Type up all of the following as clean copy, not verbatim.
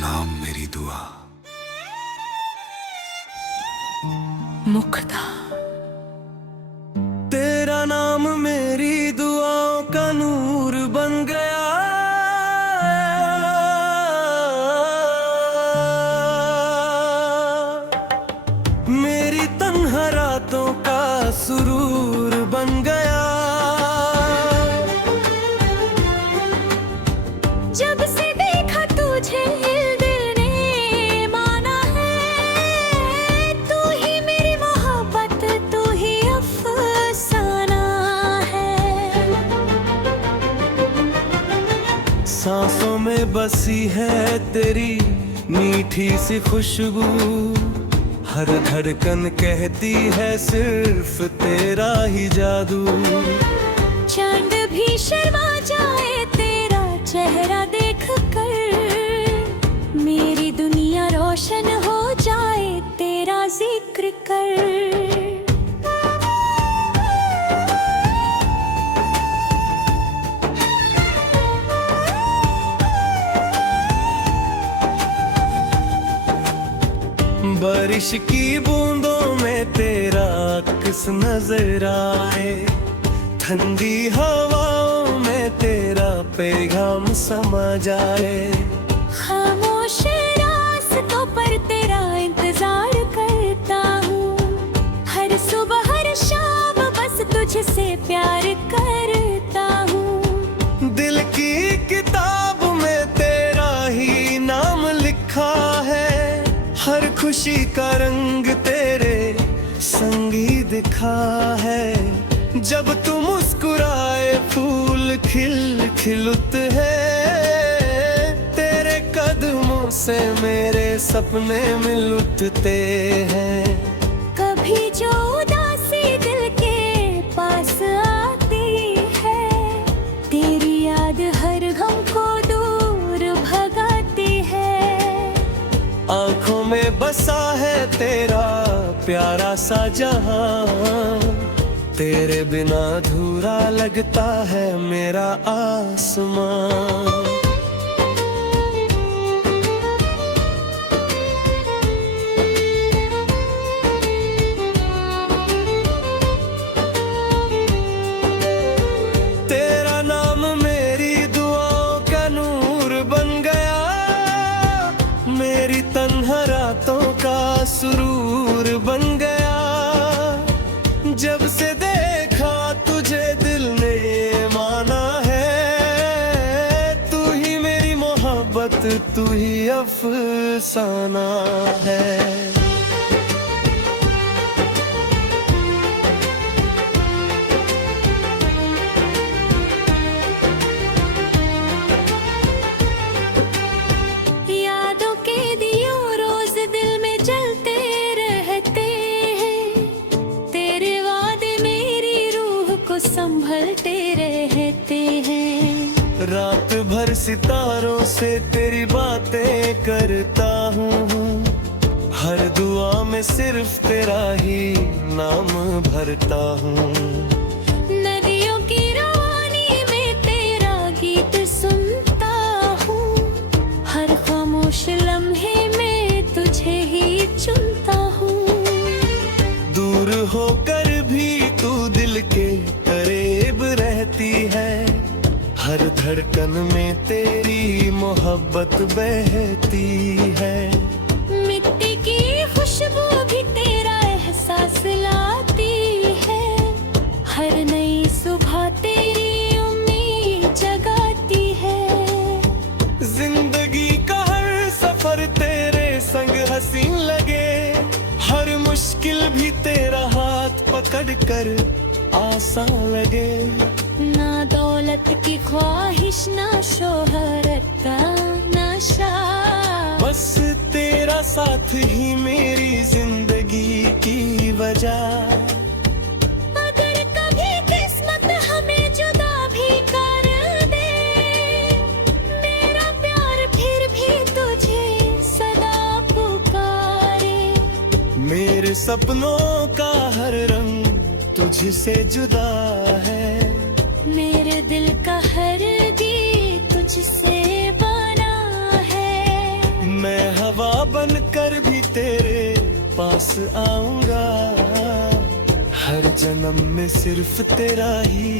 नाम मेरी दुआ। मुक्ता तेरा नाम मेरी दुआओं का नूर बन गया। मेरी तन्हा रातों का सुरूर बन गया। जब से देखा तुझे दिल ने माना है, तू ही मेरी मोहब्बत, तू ही अफसाना है। सांसों में बसी है तेरी मीठी सी खुशबू। हर धड़कन कहती है सिर्फ तेरा ही जादू। चांद भी शर्मा जाए तेरा चेहरा देख कर, मेरी दुनिया रोशन हो जाए तेरा जिक्र कर। बारिश की बूंदों में तेरा किस नजर आए। ठंडी हवाओं में तेरा पैगाम समा जाए। खामोश रास्तों पर तेरा इंतजार करता हूँ। हर सुबह हर शाम बस तुझसे प्यार करता हूँ। दिल की किताब में तेरा ही नाम लिखा है। हर खुशी का रंग तेरे संगी दिखा है। जब तू मुस्कुराए फूल खिल खिलते हैं। तेरे कदमों से मेरे सपने मिल उठते हैं। कभी जो उदासी दिल के पास आती है, तेरी याद हर गम को दूर भगाती है। आँखों में बसा है तेरा प्यारा सा जहां। तेरे बिना अधूरा लगता है मेरा आसमां। तेरा नाम मेरी दुआओं का नूर बन गया। मेरी तन्हा रातों का सुरूर बन गया। जब से देखा तुझे दिल ने माना है। तू ही मेरी मोहब्बत, तू ही अफसाना है। संभलते रहते हैं। रात भर सितारों से तेरी बातें करता हूँ। हर दुआ में सिर्फ तेरा ही नाम भरता हूँ। नदियों की रवानी में तेरा गीत सुनता हूँ। हर खामोश लम्हे में तुझे ही चुनता हूँ। दूर होकर भी तू दिल के करीब रहती है। हर धड़कन में तेरी मोहब्बत बहती है। मिट्टी की खुशबू भी तेरा एहसास लाती है। हर नई सुबह तेरी उम्मीद जगाती है। जिंदगी का हर सफर तेरे संग हसीन लगे। हर मुश्किल भी तेरा हाथ पकड़ कर आसान लगे। ना दौलत की ख्वाहिश, ना शोहरत का नशा, बस तेरा साथ ही मेरी जिंदगी की वजह। अगर कभी किस्मत हमें जुदा भी कर दे, मेरा प्यार फिर भी तुझे सदा पुकारे। मेरे सपनों का हर रंग तुझसे जुदा है। मेरे दिल का हर गीत तुझसे बना है। आऊंगा, हर जन्म में सिर्फ तेरा ही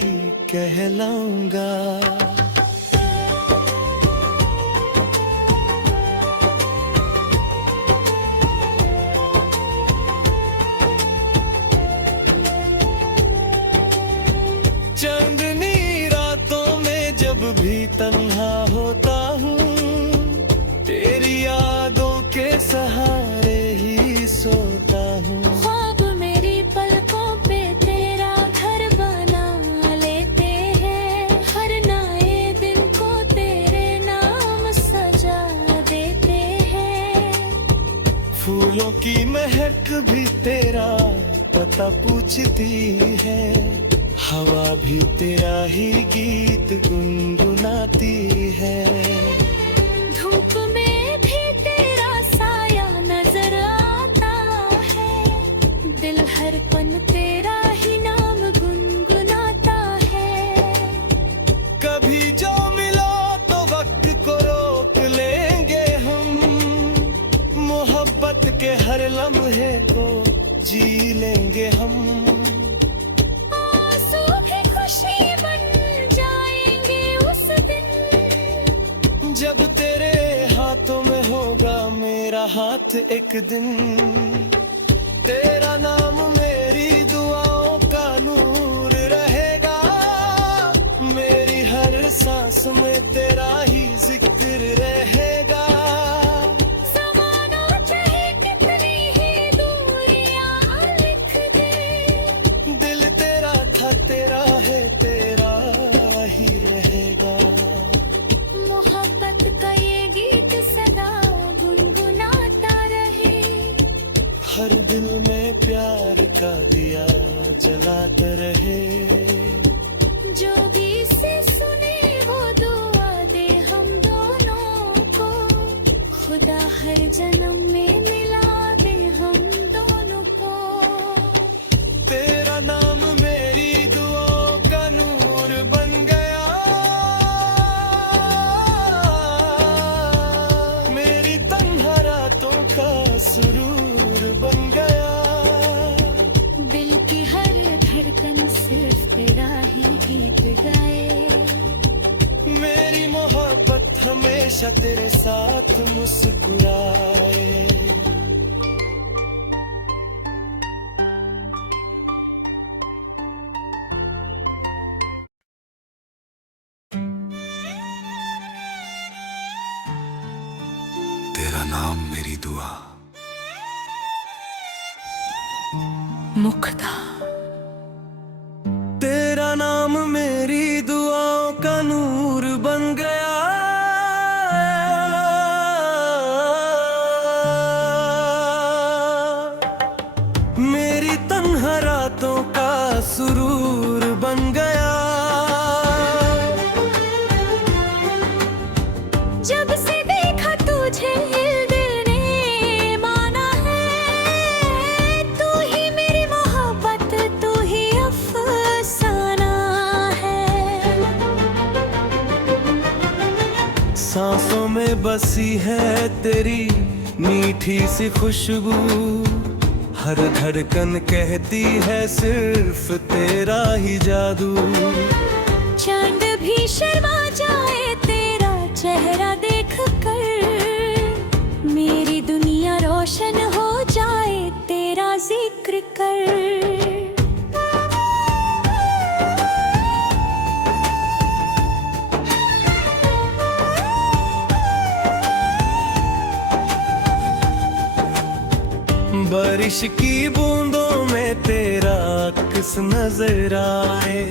कहलाऊंगा। चांदनी रातों में जब भी तन्हा होता हूँ, तेरी यादों के सहारे ही सोता हूँ। ख्वाब मेरी पलकों पे तेरा घर बना लेते हैं, हर नए दिन को तेरे नाम सजा देते हैं। फूलों की महक भी तेरा पता पूछती है, हवा भी तेरा ही गीत गुनगुनाती है। धूप में भी तेरा साया नजर आता है, दिल हर पल तेरा ही नाम गुनगुनाता है। कभी जो मिलो तो वक्त को रोक लेंगे हम, मोहब्बत के हर लम्हे को जी लेंगे हम। आंसू भी खुशी बन जाएंगे उस दिन, जब तेरे हाथों में होगा मेरा हाथ एक दिन। तेरा नाम मेरी दुआओं का नूर रहेगा, मेरी हर सांस में तेरा ही जिक्र रहेगा। ज़माना चाहे कितनी ही दूरियां लिख दे, दिल तेरा था तेरा है तेरा ही रहेगा। मोहब्बत का ये गीत सदा गुनगुनाता रहे, हर दिल में प्यार का दिया जलाते रहे। जो भी इसे सुने वो दुआ दे हम दोनों को, खुदा हर जन्म में मिला दे हम दोनों को। तेरा नाम मेरी दुआओं का नूर बन गया, मेरी तन्हा रातों का सुरूर बन गया। दिल की हर धड़कन सिर्फ तेरा ही गीत गाए, मेरी मोहब्बत हमेशा तेरे साथ मुस्कुराए। तेरा नाम मेरी दुआ। मुक्ता तेरा नाम मेरी दुआओं का नूर बन गया, मेरी तन्हा रातों का सुरूर बन गया। जब से देखा तुझे दिल ने माना है, तू ही मेरी मोहब्बत तू ही अफसाना है। सांसों में बसी है तेरी मीठी सी खुशबू, हर धड़कन कहती है सिर्फ तेरा ही जादू। चांद भी शर्मा जाए तेरा चेहरा देख कर, मेरी दुनिया रोशन हो जाए तेरा जिक्र कर। बारिश की बूंदों में तेरा अक्स नजर आए,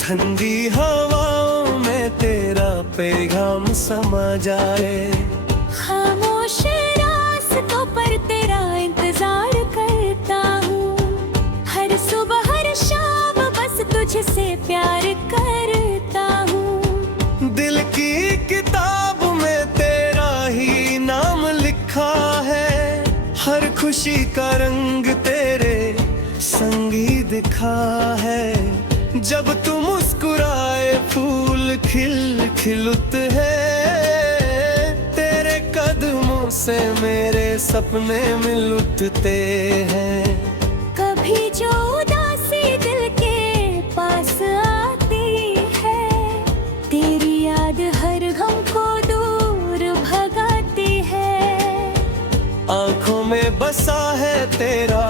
ठंडी हवाओं में तेरा पैगाम समा जाए। खामोश रास्तों पर तेरा इंतजार करता हूँ, हर सुबह हर शाम बस तुझसे प्यार करता हूँ। दिल की किताब में तेरा ही नाम लिखा है, हर खुशी का रंग तेरे संगी दिखा है। जब तू मुस्कुराए फूल खिल खिल उठते हैं, तेरे कदमों से मेरे सपने मिल उठते हैं। कभी जो उदासी दिल के पास आती है, तेरी याद हर गम को दूर भगाती है। आंखों में बसा है तेरा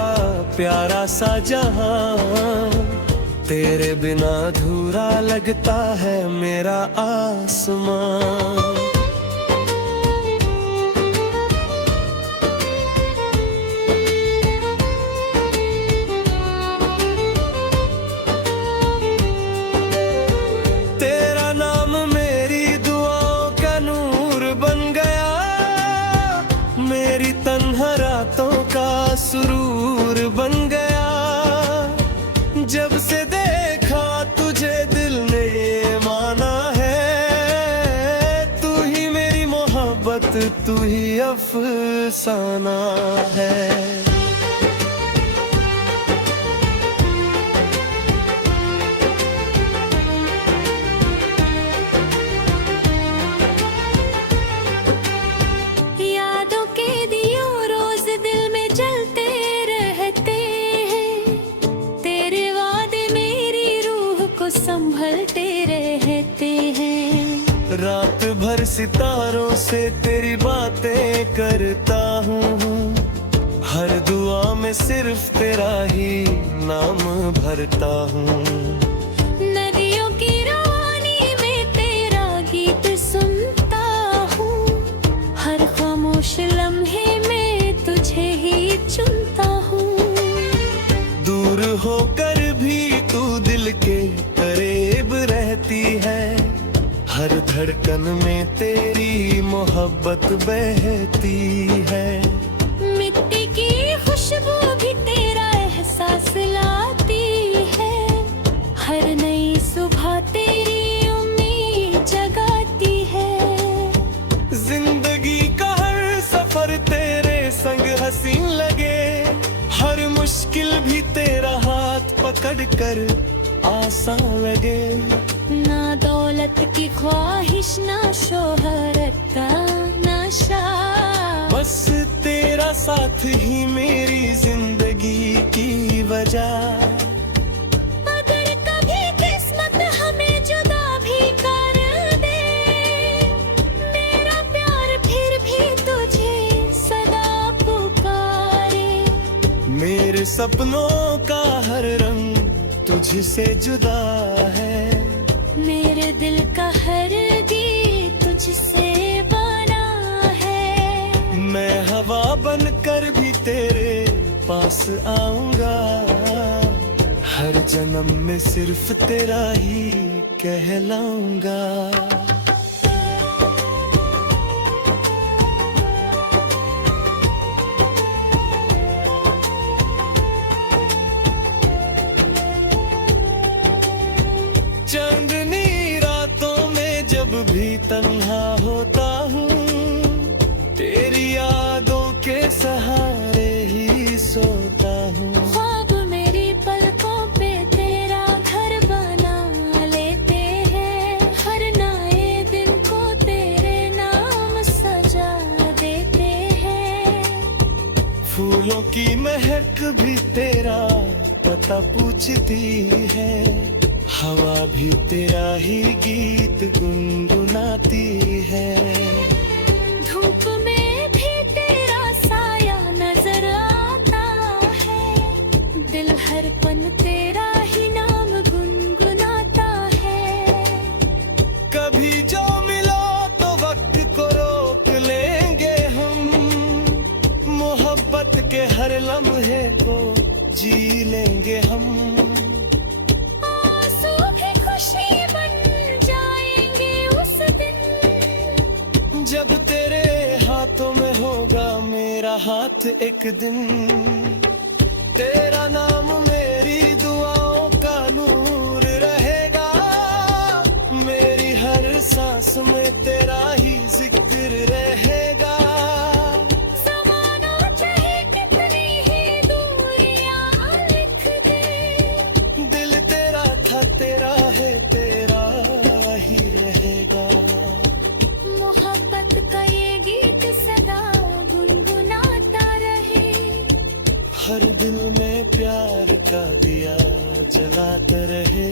प्यारा सा जहां, तेरे बिना अधूरा लगता है मेरा आसमां। तेरा नाम मेरी दुआओं का नूर बन गया, मेरी तन्हा रातों का सुरूर बन गया। जब से देखा तुझे दिल ने माना है, तू ही मेरी मोहब्बत, तू ही अफसाना है। यादों के दियो रोज दिल में जलते रहते हैं, तेरे वादे मेरी रूह को संभलते रहते हैं। रात भर सितारों से तेरी बातें करता हूँ, हर दुआ में सिर्फ तेरा ही नाम भरता हूँ। नदियों की रवानी में तेरा गीत सुनता हूँ, हर खामोश लम्हे में तुझे ही चुनता हूँ। दूर होकर भी तू दिल के करीब रहती है, हर धड़कन में तेरी मोहब्बत बहती है। मिट्टी की खुशबू भी तेरा एहसास लाती है, हर नई सुबह तेरी उम्मीद जगाती है। जिंदगी का हर सफर तेरे संग हसीन लगे, हर मुश्किल भी तेरा हाथ पकड़ कर आसान लगे। ना दौलत की ख्वाहिश, ना शोहरत का नशा, बस तेरा साथ ही मेरी जिंदगी की वजह। अगर कभी किस्मत हमें जुदा भी कर दे, मेरा प्यार फिर भी तुझे सदा पुकारे। मेरे सपनों का हर रंग तुझसे जुदा है, मेरे दिल का हर गीत तुझसे बना है। मैं हवा बनकर भी तेरे पास आऊंगा, हर जन्म में सिर्फ तेरा ही कहलाऊंगा। चांदनी रातों में जब भी तन्हा होता हूँ, तेरी यादों के सहारे ही सोता हूँ। ख्वाब मेरी पलकों पे तेरा घर बना लेते हैं, हर नए दिन को तेरे नाम सजा देते हैं। फूलों की महक भी तेरा पता पूछती है, हवा भी तेरा ही गीत गुनगुनाती है। धूप में भी तेरा साया नजर आता है, दिल हर पन तेरा ही नाम गुनगुनाता है। कभी जो मिलो तो वक्त को रोक लेंगे हम, मोहब्बत के हर लम्हे को जी लेंगे हम। आंसू भी खुशी बन जाएंगे उस दिन, जब तेरे हाथों में होगा मेरा हाथ एक दिन। तेरा नाम मेरी दुआओं का नूर रहेगा, मेरी हर सांस में तेरा ही जिक्र रहेगा। ज़माना चाहे कितनी ही दूरियां लिख दे, दिल तेरा था तेरा है तेरा ही रहेगा। मोहब्बत का ये गीत सदा हर दिल में प्यार का दिया जलाते रहे।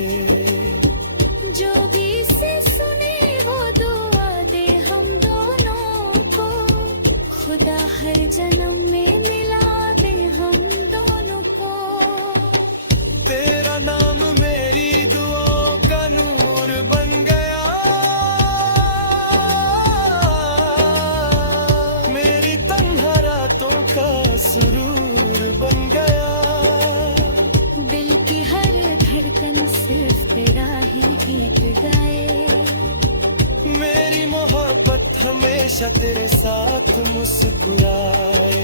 जो भी से सुने वो दुआ दे हम दोनों को, खुदा हर जन्म में मिला दे हम दोनों को। तेरा नाम मेरी दुआओं का नूर बन गया, मेरी तन्हा रातों का सुरूर बन गया। दिल की हर धड़कन सिर्फ तेरा ही गीत गाए। मेरी मोहब्बत हमेशा तेरे साथ मुस्कुराए।